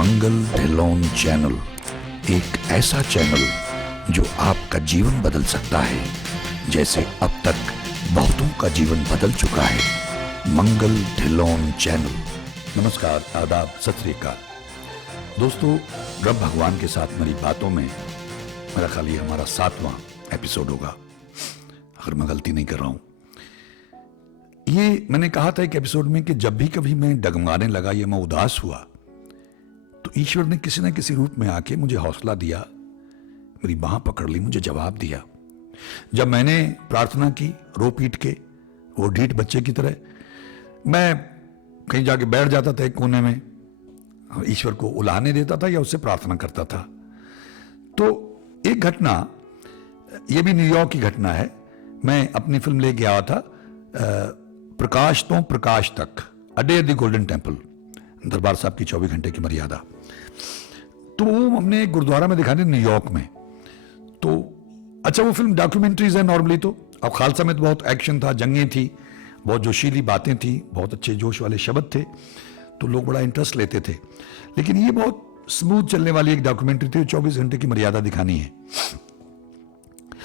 मंगल Dhillon channel एक ऐसा channel जो आपका जीवन बदल सकता है, जैसे अब तक बहुतों का जीवन बदल चुका है। मंगल ढिल्लोन चैनल। नमस्कार, आदाब, सत श्री अकाल। दोस्तों, रब भगवान के साथ मेरी बातों में मेरा ख्याल ये हमारा 7वां एपिसोड होगा, अगर मैं गलती नहीं कर रहा हूं। ये मैंने कहा था एक एपिसोड में कि जब भी कभी मैं डगमगाने लगा या मैं उदास हुआ तो ईश्वर ने किसी न किसी रूप में आके मुझे हौसला दिया, मेरी बाह पकड़ ली, मुझे जवाब दिया। जब मैंने प्रार्थना की रो पीट के, वो ढीठ बच्चे की तरह, मैं कहीं जाके बैठ जाता था एक कोने में, ईश्वर को उलाहने देता था या उससे प्रार्थना करता था। तो एक घटना, ये भी न्यूयॉर्क की घटना है। मैं अपनी फिल्म लेके आया था प्रकाश तो प्रकाश तक, a day at the golden temple, दरबार साहब की 24 घंटे की मर्यादा। तो वो हमने एक गुरुद्वारा में दिखाने न्यूयॉर्क में। तो अच्छा, वो फिल्म डॉक्यूमेंट्रीज है नॉर्मली तो। अब खालसा में तो बहुत एक्शन था, जंगें थी, बहुत जोशीली बातें थी, बहुत अच्छे जोश वाले शब्द थे, तो लोग बड़ा इंटरेस्ट लेते थे। लेकिन ये बहुत स्मूथ चलने वाली एक डॉक्यूमेंट्री थी, 24 घंटे की मर्यादा दिखानी है।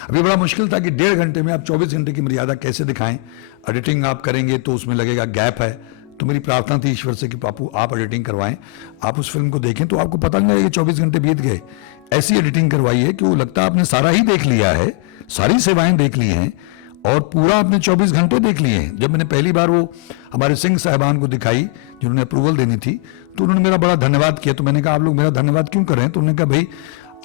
अभी बड़ा मुश्किल था कि 1.5 घंटे में आप 24 घंटे की मर्यादा कैसे दिखाएं। एडिटिंग आप करेंगे तो उसमें लगेगा गैप है। तो मेरी प्रार्थना थी ईश्वर से कि पापू आप एडिटिंग करवाएं, आप उस फिल्म को देखें तो आपको पता नहीं लगेगा 24 घंटे बीत गए। ऐसी एडिटिंग करवाइए कि वो लगता है आपने सारा ही देख लिया है, सारी सेवाएं देख ली हैं और पूरा आपने 24 घंटे देख लिए हैं। जब मैंने पहली बार वो हमारे सिंह साहबान को दिखाई, जिन्होंने अप्रूवल देनी थी, तो उन्होंने मेरा बड़ा धन्यवाद किया। तो मैंने कहा आप लोग मेरा धन्यवाद क्यों कर रहे हैं? तो उन्होंने कहा भाई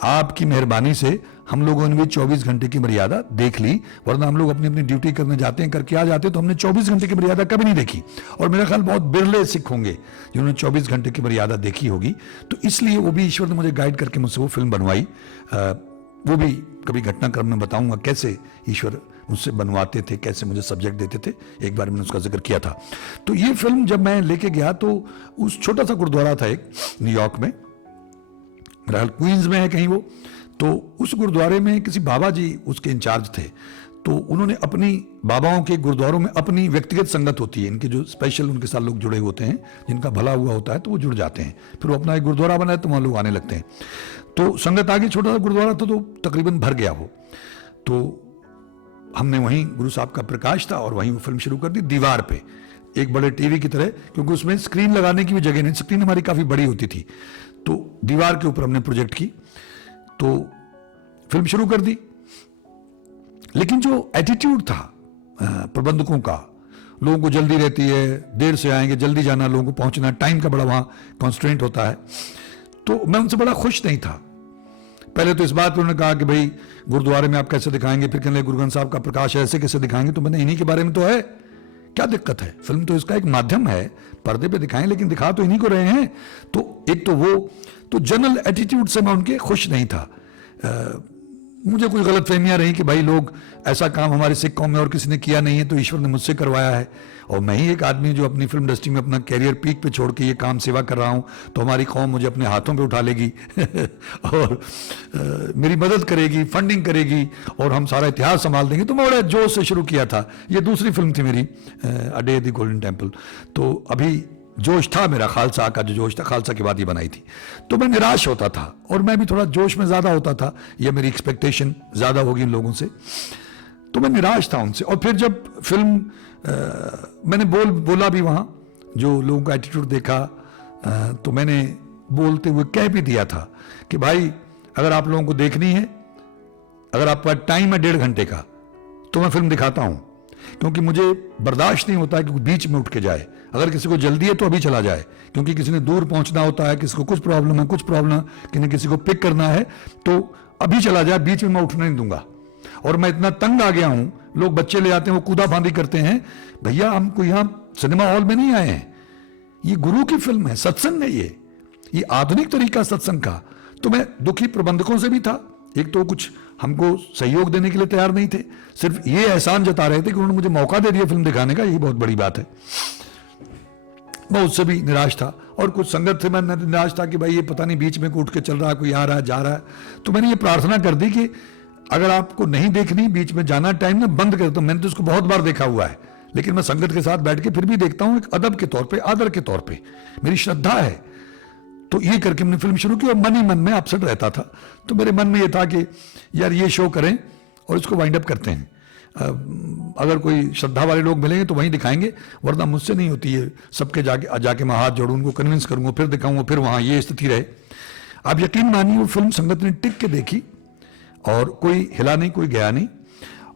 आपकी मेहरबानी से हम लोगों ने भी 24 घंटे की मर्यादा देख ली, वरना हम लोग अपनी अपनी ड्यूटी करने जाते हैं, करके आ जाते हैं, तो हमने 24 घंटे की मर्यादा कभी नहीं देखी। और मेरा ख्याल बहुत बिरले सिख होंगे जिन्होंने 24 घंटे की मर्यादा देखी होगी। तो इसलिए वो भी ईश्वर ने मुझे गाइड करके मुझसे वो फिल्म बनवाई। वो भी कभी घटनाक्रम में बताऊंगा कैसे ईश्वर मुझसे बनवाते थे, कैसे मुझे सब्जेक्ट देते थे। एक बार मैंने उसका जिक्र किया था। तो ये फिल्म जब मैं लेके गया तो उस छोटा सा गुरुद्वारा था एक न्यूयॉर्क में, मेरा ख्याल क्वींस में है कहीं वो। तो उस गुरुद्वारे में किसी बाबा जी उसके इंचार्ज थे। तो उन्होंने अपनी बाबाओं के गुरुद्वारों में अपनी व्यक्तिगत संगत होती है, इनके जो स्पेशल उनके साथ लोग जुड़े होते हैं, जिनका भला हुआ होता है तो वो जुड़ जाते हैं। फिर वो अपना एक गुरुद्वारा बनाए तो वहाँ लोग आने लगते हैं। तो संगत आगे, छोटा सा गुरुद्वारा था तो तकरीबन भर गया वो। तो हमने वहीं, गुरु साहब का प्रकाश था और वहीं वो फिल्म शुरू कर दी, दीवार पे एक बड़े टीवी की तरह, क्योंकि उसमें स्क्रीन लगाने की भी जगह नहीं, स्क्रीन हमारी काफी बड़ी होती थी। तो दीवार के ऊपर हमने प्रोजेक्ट की, तो फिल्म शुरू कर दी। लेकिन जो एटीट्यूड था प्रबंधकों का, लोगों को जल्दी रहती है, देर से आएंगे, जल्दी जाना, लोगों को पहुंचना, टाइम का बड़ा वहां कॉन्स्ट्रेंट होता है। तो मैं उनसे बड़ा खुश नहीं था। पहले तो इस बात पर उन्होंने कहा कि भाई गुरुद्वारे में आप कैसे दिखाएंगे, फिर कहने गुरु ग्रंथ साहब का प्रकाश ऐसे कैसे दिखाएंगे। तो मैंने इन्हीं के बारे में तो है, क्या दिक्कत है, फिल्म तो इसका एक माध्यम है, पर्दे पे दिखाएं, लेकिन दिखा तो इन्हीं को रहे हैं। तो एक तो वो, तो जनरल एटीट्यूड से मैं उनके खुश नहीं था। मुझे कुछ गलत फहमियां रही कि भाई लोग, ऐसा काम हमारे सिख कौम में और किसी ने किया नहीं है, तो ईश्वर ने मुझसे करवाया है। और मैं ही एक आदमी जो अपनी फिल्म इंडस्ट्री में अपना कैरियर पीक पे छोड़ के ये काम सेवा कर रहा हूं, तो हमारी कौम मुझे अपने हाथों पे उठा लेगी और मेरी मदद करेगी, फंडिंग करेगी और हम सारा इतिहास संभाल देंगे। तो मैं बड़े जोश से शुरू किया था। ये दूसरी फिल्म थी मेरी, a day at the golden temple. तो अभी जोश था मेरा, खालसा का जो जोश था, खालसा के बाद ही बनाई थी। तो मैं निराश होता था और मैं भी थोड़ा जोश में ज्यादा होता था, या मेरी एक्सपेक्टेशन ज्यादा होगी इन लोगों से, तो मैं निराश था उनसे। और फिर जब फिल्म मैंने बोला भी वहां, जो लोगों का एटीट्यूड देखा, तो मैंने बोलते हुए कह भी दिया था कि भाई अगर आप लोगों को देखनी है, अगर आपका टाइम है 1.5 घंटे का, तो मैं फिल्म दिखाता हूं, क्योंकि मुझे बर्दाश्त नहीं होता कि बीच में उठ के जाए। अगर किसी को जल्दी है तो अभी चला जाए, क्योंकि किसी ने दूर पहुंचना होता है, किसी को कुछ प्रॉब्लम है, कुछ प्रॉब्लम, किसी को पिक करना है, तो अभी चला जाए, बीच में मैं उठने नहीं दूंगा। और मैं इतना तंग आ गया हूं, लोग बच्चे ले आते हैं, वो कूदा फांदी करते हैं। भैया हमको यहां सिनेमा हॉल में नहीं आए हैं, ये गुरु की फिल्म है, सत्संग है, ये आधुनिक तरीका सत्संग का। तो मैं दुखी प्रबंधकों से भी था। एक तो कुछ हमको सहयोग देने के लिए तैयार नहीं थे, सिर्फ ये एहसान जता रहे थे कि उन्होंने मुझे मौका दे दिया फिल्म दिखाने का, यही बहुत बड़ी बात है। मैं उससे भी निराश था और कुछ संगत से मैं निराश था कि भाई ये पता नहीं बीच में उठ के चल रहा है, कोई आ रहा है, जा रहा है। तो मैंने ये प्रार्थना कर दी कि अगर आपको नहीं देखनी, बीच में जाना, टाइम ना बंद कर दो। मैंने तो उसको बहुत बार देखा हुआ है, लेकिन मैं संगत के साथ बैठ के फिर भी देखता हूं, एक अदब के तौर पे, आदर के तौर पे, मेरी श्रद्धा है। तो ये करके हमने फिल्म शुरू की और मन ही मन में अपसेट रहता था। तो मेरे मन में ये था कि यार ये शो करें और इसको वाइंड अप करते हैं। अगर कोई श्रद्धा वाले लोग मिलेंगे तो वहीं दिखाएंगे, वरना मुझसे नहीं होती है। सबके जाके मैं हाथ जोड़ूं, उनको कन्विंस करूंगा, फिर दिखाऊंगा, फिर वहां ये स्थिति रहे। आप यकीन मानिए वो फिल्म संगत ने टिक के देखी और कोई हिला नहीं, कोई गया नहीं।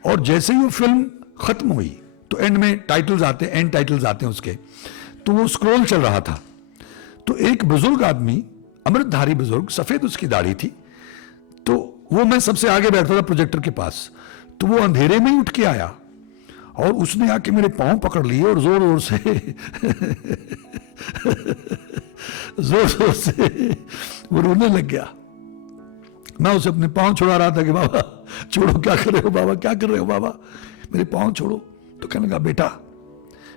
और जैसे ही वो फिल्म खत्म हुई तो एंड में टाइटल्स आते हैं, एंड टाइटल्स आते हैं उसके, तो वो स्क्रॉल चल रहा था। तो एक बुजुर्ग आदमी, अमृतधारी बुजुर्ग, सफेद उसकी दाढ़ी थी, तो वो मैं सबसे आगे बैठा था प्रोजेक्टर के पास, तो वो अंधेरे में ही उठ के आया और उसने आके मेरे पांव पकड़ लिए और जोर जोर से जोर जोर से वो रोने लग गया। मैं उसे अपने पांव छुड़ा रहा था कि बाबा छोड़ो, क्या कर रहे हो बाबा, क्या कर रहे हो बाबा, मेरे पांव छोड़ो। तो कहने लगा, बेटा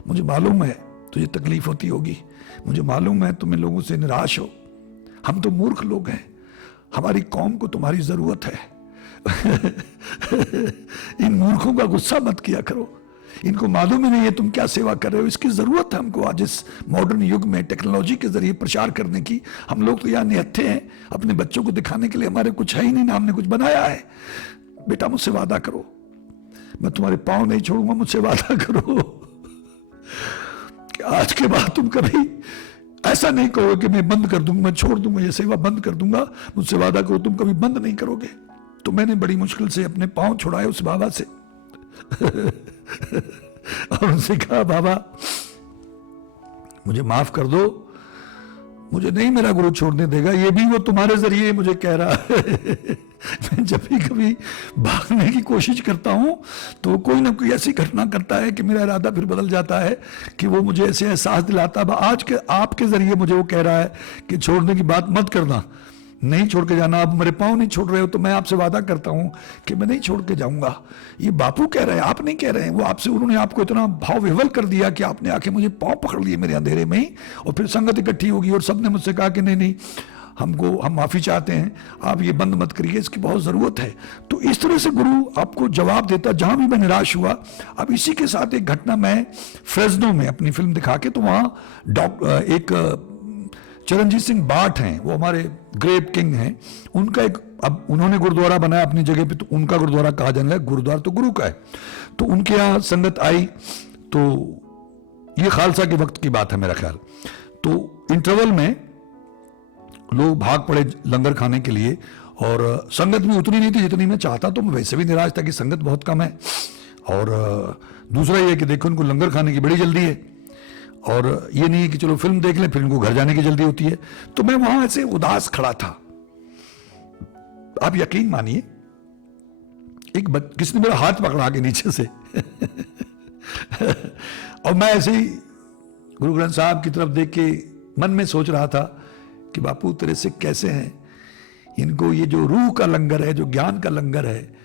मुझे मालूम है तुझे तकलीफ होती होगी, मुझे मालूम है तुम इन लोगों से निराश हो, हम तो मूर्ख लोग हैं, हमारी कौम को तुम्हारी जरूरत है। इन मूर्खों का गुस्सा मत किया करो, इनको मालूम ही नहीं है तुम क्या सेवा कर रहे हो। इसकी जरूरत है हमको आज इस मॉडर्न युग में टेक्नोलॉजी के जरिए प्रचार करने की। हम लोग तो यहाँ निहत्थे हैं, अपने बच्चों को दिखाने के लिए हमारे कुछ है ही नहीं ना हमने कुछ बनाया है। बेटा मुझसे वादा करो, मैं तुम्हारे पाँव नहीं छोड़ूंगा, मुझसे वादा करो कि आज के बाद तुम कभी ऐसा नहीं कहोगे कि मैं बंद कर दूंगा, मैं छोड़ दूंगा, ये सेवा बंद कर दूंगा। मुझसे वादा करो तुम कभी बंद नहीं करोगे। तो मैंने बड़ी मुश्किल से अपने पांव छुड़ाए उस बाबा से और उनसे कहा, बाबा मुझे माफ कर दो, मुझे नहीं मेरा गुरु छोड़ने देगा, ये भी वो तुम्हारे जरिए मुझे कह रहा है। मैं जब भी कभी भागने की कोशिश करता हूं तो कोई ना कोई ऐसी घटना करता है कि मेरा इरादा फिर बदल जाता है, कि वो मुझे ऐसे एहसास दिलाता है। आज के आपके जरिए मुझे वो कह रहा है कि छोड़ने की बात मत करना, नहीं छोड़ के जाना। आप मेरे पाँव नहीं छोड़ रहे हो तो मैं आपसे वादा करता हूं कि मैं नहीं छोड़ के जाऊंगा। ये बापू कह रहे हैं, आप नहीं कह रहे हैं। वो आपसे, उन्होंने आपको इतना भाव विह्वल कर दिया कि आपने आके मुझे पाँव पकड़ लिए मेरे अंधेरे में ही, और फिर संगत इकट्ठी होगी और सबने मुझसे कहा कि नहीं नहीं हम माफी चाहते हैं, आप ये बंद मत करिए, इसकी बहुत जरूरत है। तो इस तरह से गुरु आपको जवाब देता जहां भी मैं निराश हुआ। अब इसी के साथ एक घटना, मैं फ्रेस्नो में अपनी फिल्म दिखा के, तो वहां एक चरणजीत सिंह बाठ हैं, वो हमारे ग्रेप किंग हैं, उनका एक, अब उन्होंने गुरुद्वारा बनाया अपनी जगह पे, तो उनका गुरुद्वारा कहा जाने लगा, गुरुद्वारा तो गुरु का है। तो उनके यहाँ संगत आई, तो ये खालसा के वक्त की बात है मेरा ख्याल। तो इंटरवल में लोग भाग पड़े लंगर खाने के लिए, और संगत भी उतनी नहीं थी जितनी मैं चाहता। तो मैं वैसे भी निराश था कि संगत बहुत कम है, और दूसरा ये है कि देखो उनको लंगर खाने की बड़ी जल्दी है, और ये नहीं है कि चलो फिल्म देख लें फिर इनको घर जाने की जल्दी होती है। तो मैं वहां ऐसे उदास खड़ा था। आप यकीन मानिए, किसने मेरा हाथ पकड़ा के नीचे से और मैं ऐसे ही गुरु ग्रंथ साहब की तरफ देख के मन में सोच रहा था कि बापू तेरे से कैसे हैं, इनको ये जो रूह का लंगर है, जो ज्ञान का लंगर है,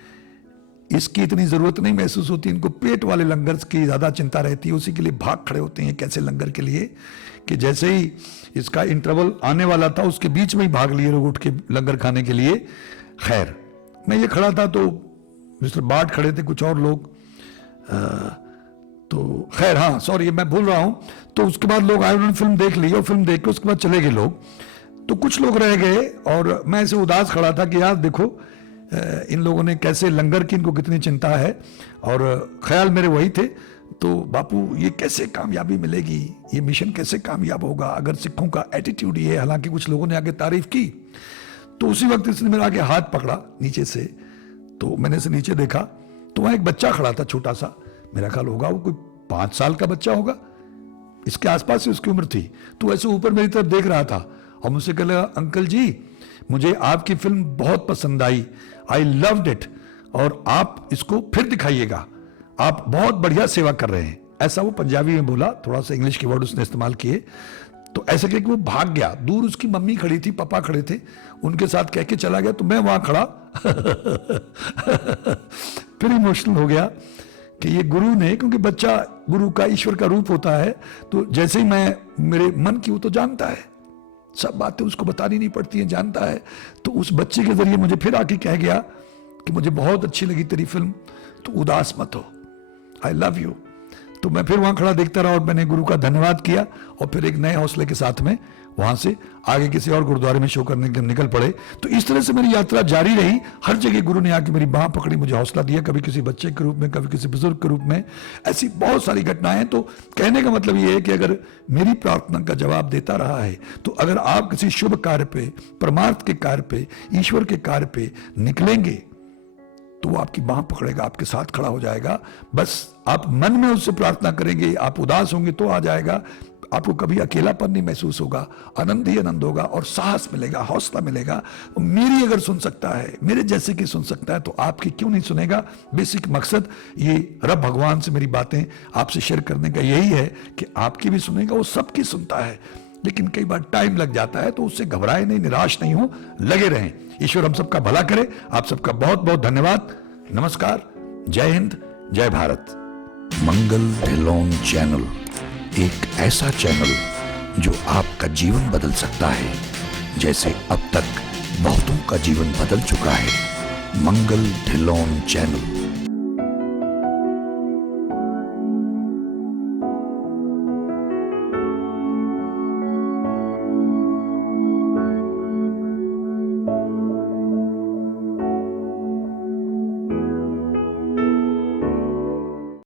इसकी इतनी जरूरत नहीं महसूस होती, इनको पेट वाले लंगर की ज्यादा चिंता रहती है, उसी के लिए भाग खड़े होते हैं कैसे लंगर के लिए, कि जैसे ही इसका इंटरवल आने वाला था उसके बीच में ही भाग लिए लोग उठ के लंगर खाने के लिए। खैर मैं ये खड़ा था तो मिस्टर बाट खड़े थे, कुछ और लोग, तो खैर हाँ सॉरी मैं भूल रहा हूं। तो उसके बाद लोग आए, उन्होंने फिल्म देख ली और फिल्म देख के उसके बाद चले गए लोग। तो कुछ लोग रह गए और मैं ऐसे उदास खड़ा था कि यार देखो इन लोगों ने कैसे लंगर की, इनको कितनी चिंता है, और ख्याल मेरे वही थे। तो बापू ये कैसे कामयाबी मिलेगी, ये मिशन कैसे कामयाब होगा अगर सिखों का एटीट्यूड ये है। हालांकि कुछ लोगों ने आगे तारीफ की। तो उसी वक्त इसने मेरा आगे हाथ पकड़ा नीचे से, तो मैंने इसे नीचे देखा तो वहां एक बच्चा खड़ा था छोटा सा, मेरा ख्याल होगा वो कोई 5 साल का बच्चा होगा, इसके आसपास ही उसकी उम्र थी। तो ऐसे ऊपर मेरी तरफ देख रहा था और मुझसे कह लगा, अंकल जी मुझे आपकी फिल्म बहुत पसंद आई, आई लव्ड इट, और आप इसको फिर दिखाइएगा, आप बहुत बढ़िया सेवा कर रहे हैं। ऐसा वो पंजाबी में बोला, थोड़ा सा इंग्लिश के वर्ड उसने इस्तेमाल किए। तो ऐसे कह के वो भाग गया। दूर उसकी मम्मी खड़ी थी, पापा खड़े थे, उनके साथ कह के चला गया। तो मैं वहां खड़ा फिर इमोशनल हो गया कि ये गुरु ने, क्योंकि बच्चा गुरु का, ईश्वर का रूप होता है। तो जैसे ही मैं, मेरे मन की, वो तो जानता है सब बातें, उसको बतानी नहीं पड़ती हैं, जानता है। तो उस बच्चे के जरिए मुझे फिर आके कह गया कि मुझे बहुत अच्छी लगी तेरी फिल्म, तो उदास मत हो, आई लव यू। तो मैं फिर वहां खड़ा देखता रहा और मैंने गुरु का धन्यवाद किया और फिर एक नए हौसले के साथ में वहां से आगे किसी और गुरुद्वारे में शो करने के लिए निकल पड़े। तो इस तरह से मेरी यात्रा जारी रही। हर जगह गुरु ने आके मेरी बाह पकड़ी, मुझे हौसला दिया, कभी किसी बच्चे के रूप में, कभी किसी बुजुर्ग के रूप में। ऐसी बहुत सारी घटनाएं। तो कहने का मतलब ये है कि अगर मेरी प्रार्थना का जवाब देता रहा है, तो अगर आप किसी शुभ कार्य पे, परमार्थ के कार्य पे, ईश्वर के कार्य पे निकलेंगे, तो वो आपकी बाह पकड़ेगा, आपके साथ खड़ा हो जाएगा। बस आप मन में उससे प्रार्थना करेंगे। आप उदास होंगे तो आ जाएगा, आपको कभी अकेलापन नहीं महसूस होगा, आनंद ही आनंद होगा और साहस मिलेगा, हौसला मिलेगा। मेरी अगर सुन सकता है, मेरे जैसे की सुन सकता है, तो आपकी क्यों नहीं सुनेगा। बेसिक मकसद ये रब भगवान से मेरी बातें आपसे शेयर करने का यही है कि आपकी भी सुनेगा, वो सबकी सुनता है। लेकिन कई बार टाइम लग जाता है, तो उससे घबराए नहीं, निराश नहीं हो, लगे रहें। ईश्वर हम सबका भला करे। आप सबका बहुत बहुत धन्यवाद। नमस्कार, जय हिंद, जय भारत। मंगल ढिल्लोन चैनल एक ऐसा चैनल जो आपका जीवन बदल सकता है, जैसे अब तक बहुतों का जीवन बदल चुका है। मंगल ढिल्लोन चैनल।